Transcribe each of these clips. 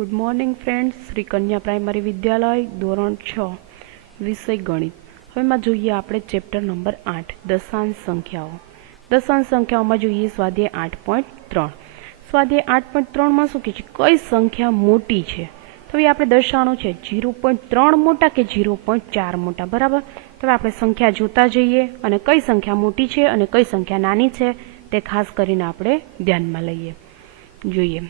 Good morning friends, Shri कन्या primary विद्यालय धोरण 6 विषय गणित। હવે માં જોઈએ આપણે ચેપ્ટર નંબર 8 દશાંશ સંખ્યાઓ। દશાંશ સંખ્યાઓમાં જોઈએ સ્વાધ્યાય 8.3। સ્વાધ્યાય 8.3 માં શું કહે છે, કઈ સંખ્યા મોટી છે? તો એ આપણે દર્શાવવાનું છે 0.3 મોટા કે 0.4 મોટા, બરાબર? તો આપણે સંખ્યા જોતા જઈએ અને કઈ સંખ્યા મોટી છે અને કઈ સંખ્યા નાની છે તે ખાસ કરીને આપણે ધ્યાનમાં લઈએ। જોઈએ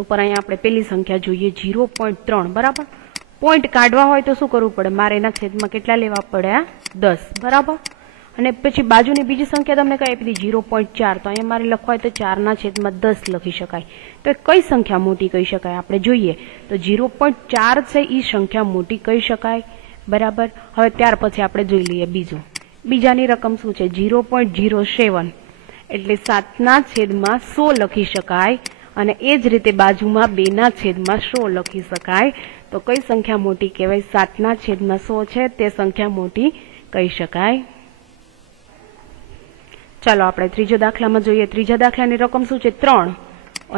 ઉપર અહીંયા આપણે પેલી સંખ્યા જોઈએ 0.3, બરાબર? પોઈન્ટ કાઢવા હોય તો શું કરવું પડે? મારે એના છેદમાં કેટલા લેવા પડે? 10, બરાબર? અને પછી બાજુની બીજી સંખ્યા તમને કઈ આપી દીધી 0.4, તો અહીંયા મારે લખવા હોય તો 4 ના છેદમાં 10 લખી શકાય। તો કઈ સંખ્યા મોટી કહી શકાય? આપણે જોઈએ તો 0.4 છે એ સંખ્યા મોટી કહી શકાય, બરાબર? હવે ત્યાર પછી આપણે જોઈ લઈએ બીજાની રકમ શું છે 0.07, એટલે 7 ના છેદમાં 100 લખી શકાય અને એ જ રીતે બાજુમાં 2 ના છેદમાં 100 લખી શકાય। તો કઈ સંખ્યા મોટી કહેવાય? 7 ના છેદમાં 100 છે તે સંખ્યા મોટી કહી શકાય। ચાલો આપણે ત્રીજો દાખલામાં જોઈએ। ત્રીજા દાખલાની રકમ શું છે? 3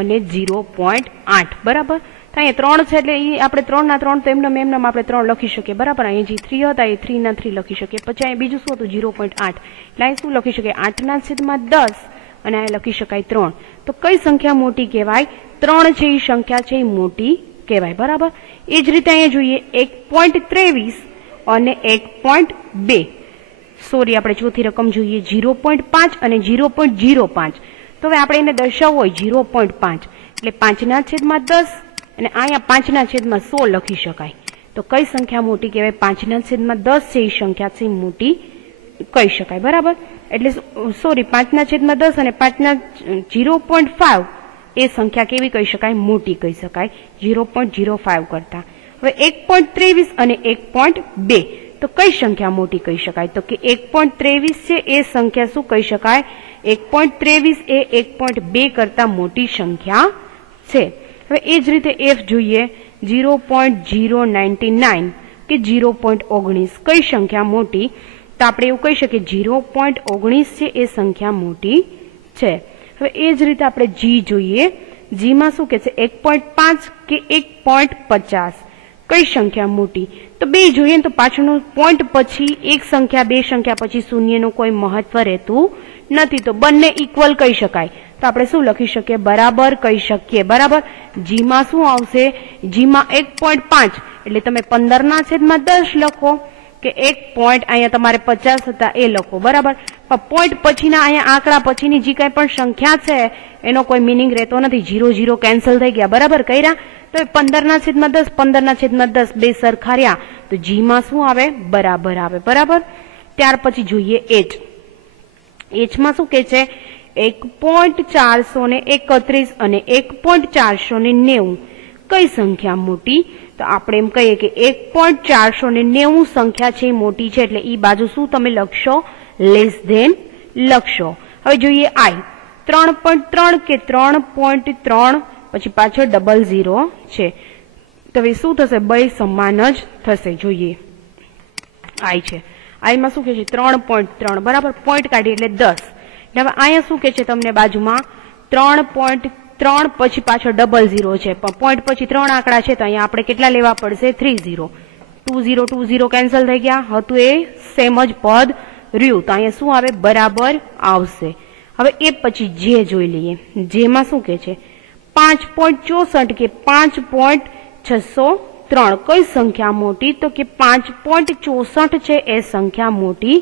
અને 0.8, બરાબર? તો અહીંયા 3 છે એટલે એ આપણે 3 ના 3 તો એમને આપણે 3 લખી શકીએ, બરાબર? અહીંયા જે 3 હતા એ 3 ના 3 લખી શકીએ। પછી અહીંયા બીજું શું હતું? 0.8, એટલે અહીં શું લખી શકીએ? 8 ના છેદમાં 10 અને અહીં લખી શકાય 3। તો કઈ સંખ્યા મોટી કહેવાય? 3 છે એ સંખ્યા છે એ મોટી કહેવાય, બરાબર? એ જ રીતે અહીંયા જોઈએ 1.23 અને 1.2, સોરી આપણે ચોથી રકમ જોઈએ 0.5 અને 0.05। તો હવે આપણે એને દર્શાવવું હોય 0.5 એટલે 5 ના છેદમાં 10 અને અહીંયા 5 ના છેદમાં 100 લખી શકાય। તો કઈ સંખ્યા મોટી કહેવાય? 5 ના છેદમાં 10 છે એ સંખ્યા છે મોટી કહી શકાય, બરાબર? એટલે સોરી 5 ના છેદમાં 10 અને 5 ના 0.5 એ સંખ્યા કેવી કહી શકાય? મોટી કહી શકાય 0.05 કરતા। હવે 1.23 અને 1.2 તો કઈ સંખ્યા મોટી કહી શકાય? તો કે 1.23 છે એ સંખ્યા શું કહી શકાય? 1.23 એ 1.2 કરતા મોટી સંખ્યા છે। હવે એ જ રીતે f જોઈએ 0.099 કે 0.19 કઈ સંખ્યા મોટી? તો આપણે એવું કહી શકીએ 0.19 છે એ સંખ્યા મોટી છે। હવે એ જ રીતે આપણે g જોઈએ। g માં શું કે છે? 1.5 કે 1.50 કઈ સંખ્યા મોટી? તો બે જોઈએ તો પાછળનો પોઈન્ટ પછી એક સંખ્યા બે સંખ્યા પછી શૂન્યનું કોઈ મહત્વ રહેતું નથી, તો બંને ઇક્વલ કહી શકાય। તો આપણે શું લખી શકીએ? બરાબર કહી શકીએ, બરાબર? g માં શું આવશે? g માં 1.5 એટલે તમે 15 ના છેદમાં 10 લખો કે 1 પોઈન્ટ અહીંયા તમારે 50 હતા એ લખો, બરાબર? પણ પોઈન્ટ પછીના અહીંયા આંકડા પછીની જે કઈ પણ સંખ્યા છે એનો કોઈ મિનિંગ રહેતો નથી, 0 0 કેન્સલ થઈ ગયા, બરાબર? કર્યા તો 15 ના છેદમાં 10 15 ના છેદમાં 10 બે સરખા રહ્યા તો g માં શું આવે? બરાબર આવે, બરાબર? ત્યાર પછી જોઈએ h માં શું કે છે? 1.431 અને 1.490 કઈ સંખ્યા મોટી? તો આપણે એમ કહીએ કે 1.490 સંખ્યા છે મોટી છે એટલે ઈ બાજુ શું તમે લખશો? લેસ ધેન લખશો। હવે જોઈએ i 3.3 કે 3.3 પછી પાછળ 00 છે, તો હવે શું થશે? બે સમાન જ થશે। જોઈએ i છે, i માં શું કે છે? 3.3, બરાબર? પોઈન્ટ કાઢી એટલે 10। હવે અહીંયા શું કે છે તમને બાજુમાં 3.3 પછી પાછળ 00 છે, પણ પોઈન્ટ પછી 3 આંકડા છે તો અહીંયા આપણે કેટલા લેવા પડશે? 30 20 કેન્સલ થઈ ગયા હતું એ સેમ જ પદ રહ્યું, તો અહીંયા શું આવે? બરાબર આવશે। હવે એ પછી જે જોઈ લઈએ। જેમાં શું કે છે? 5.64 કે 5.603 કઈ સંખ્યા મોટી? તો કે 5.64 છે એ સંખ્યા મોટી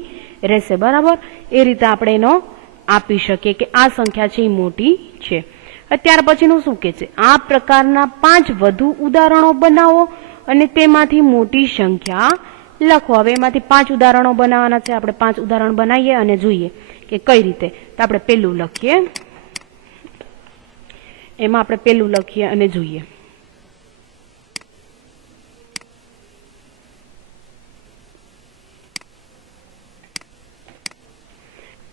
રહેશે, બરાબર? એ રીતે આપણે એનો આપી શકીએ કે આ સંખ્યા છે એ મોટી છે। ત્યાર પછીનું શું કે છે? આ પ્રકારના 5 વધુ ઉદાહરણો બનાવો અને તેમાંથી મોટી સંખ્યા લખો। હવે એમાંથી 5 ઉદાહરણો બનાવવાના છે, આપણે 5 ઉદાહરણ બનાવીએ અને જોઈએ કે કઈ રીતે। તો આપણે પેલું લખીએ, એમાં આપણે પેલું લખીએ અને જોઈએ।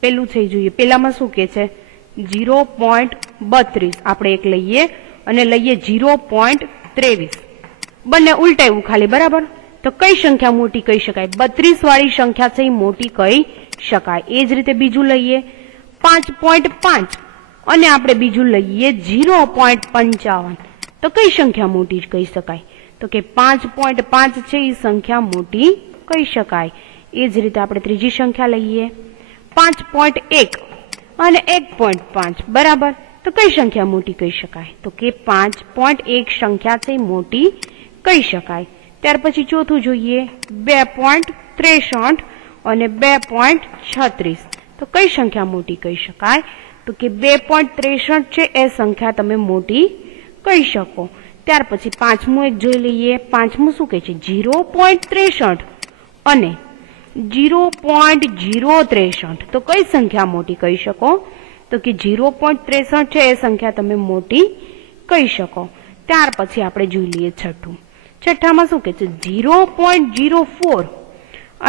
પેલું છે જોઈએ, પેલામાં શું કે છે? 0.32 આપણે એક લઈએ અને લઈએ 0.23, બંને ઉલટાયું ખાલી, બરાબર? તો કઈ સંખ્યા મોટી કહી શકાય? 32 વાળી સંખ્યા છે એ મોટી કહી શકાય। એ જ રીતે બીજું લઈએ 5.5 અને આપણે બીજું લઈએ 0.55, તો કઈ સંખ્યા મોટી કહી શકાય? તો કે 5.5 છે એ સંખ્યા મોટી કહી શકાય. એ જ રીતે આપણે ત્રીજી સંખ્યા લઈએ 5.1 અને 1.5, બરાબર, તો કઈ સંખ્યા મોટી કહી શકાય? તો કે 5.1 સંખ્યા છે મોટી કહી શકાય. ત્યાર પછી ચોથું જોઈએ 2.63 અને 2.36, તો કઈ સંખ્યા મોટી કહી શકાય? તો કે 2.63 છે એ સંખ્યા તમે મોટી કહી શકો. ત્યાર પછી પાંચમું એક જોઈ લઈએ. પાંચમું શું કહે છે? 0.63 અને 0.063, તો કઈ સંખ્યા મોટી કહી શકો? તો કે 0.63 છે એ સંખ્યા તમે મોટી કહી શકો. ત્યાર પછી આપણે જોઈ લઈએ છઠ્ઠું. છઠ્ઠામાં શું કહે છે? 0.04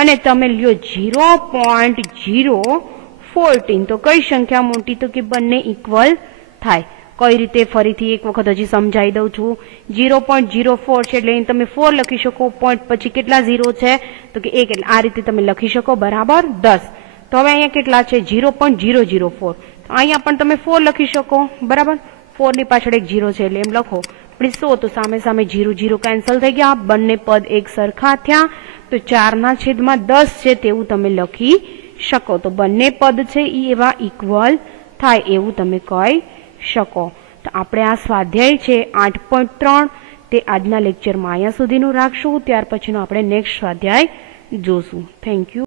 અને તમે લ્યો 0.014, તો કઈ સંખ્યા મોટી? તો કે બંને ઇક્વલ થાય. કઈ રીતે? ફરીથી એક વખત હજી સમજાવી દઉં છું. 0.04 છે એટલે અહીં તમે 4 લખી શકો. પોઈન્ટ પછી કેટલા 0 છે? તો કે 1, એટલે આ રીતે તમે લખી શકો, બરાબર 10. તો હવે અહીંયા કેટલા છે? 0.004. અહીંયા પણ તમે 4 લખી શકો, બરાબર. 4 ની પાછળ એક 0 છે એટલે એમ લખો. પણ 100, તો સામે સામે 0 0 કેન્સલ થઈ ગયા, બંને પદ એક સરખા થયા. તો 4/10 છે તેવું તમે લખી શકો. તો બંને પદ છે એ એવા ઇક્વલ થાય એવું તમે કહી શકો. તો આપણે આ સ્વાધ્યાય છે 8.3 તે આજના લેક્ચરમાં અહીંયા સુધીનું રાખશું. ત્યાર પછીનું આપણે નેક્સ્ટ સ્વાધ્યાય જોશું. Thank you.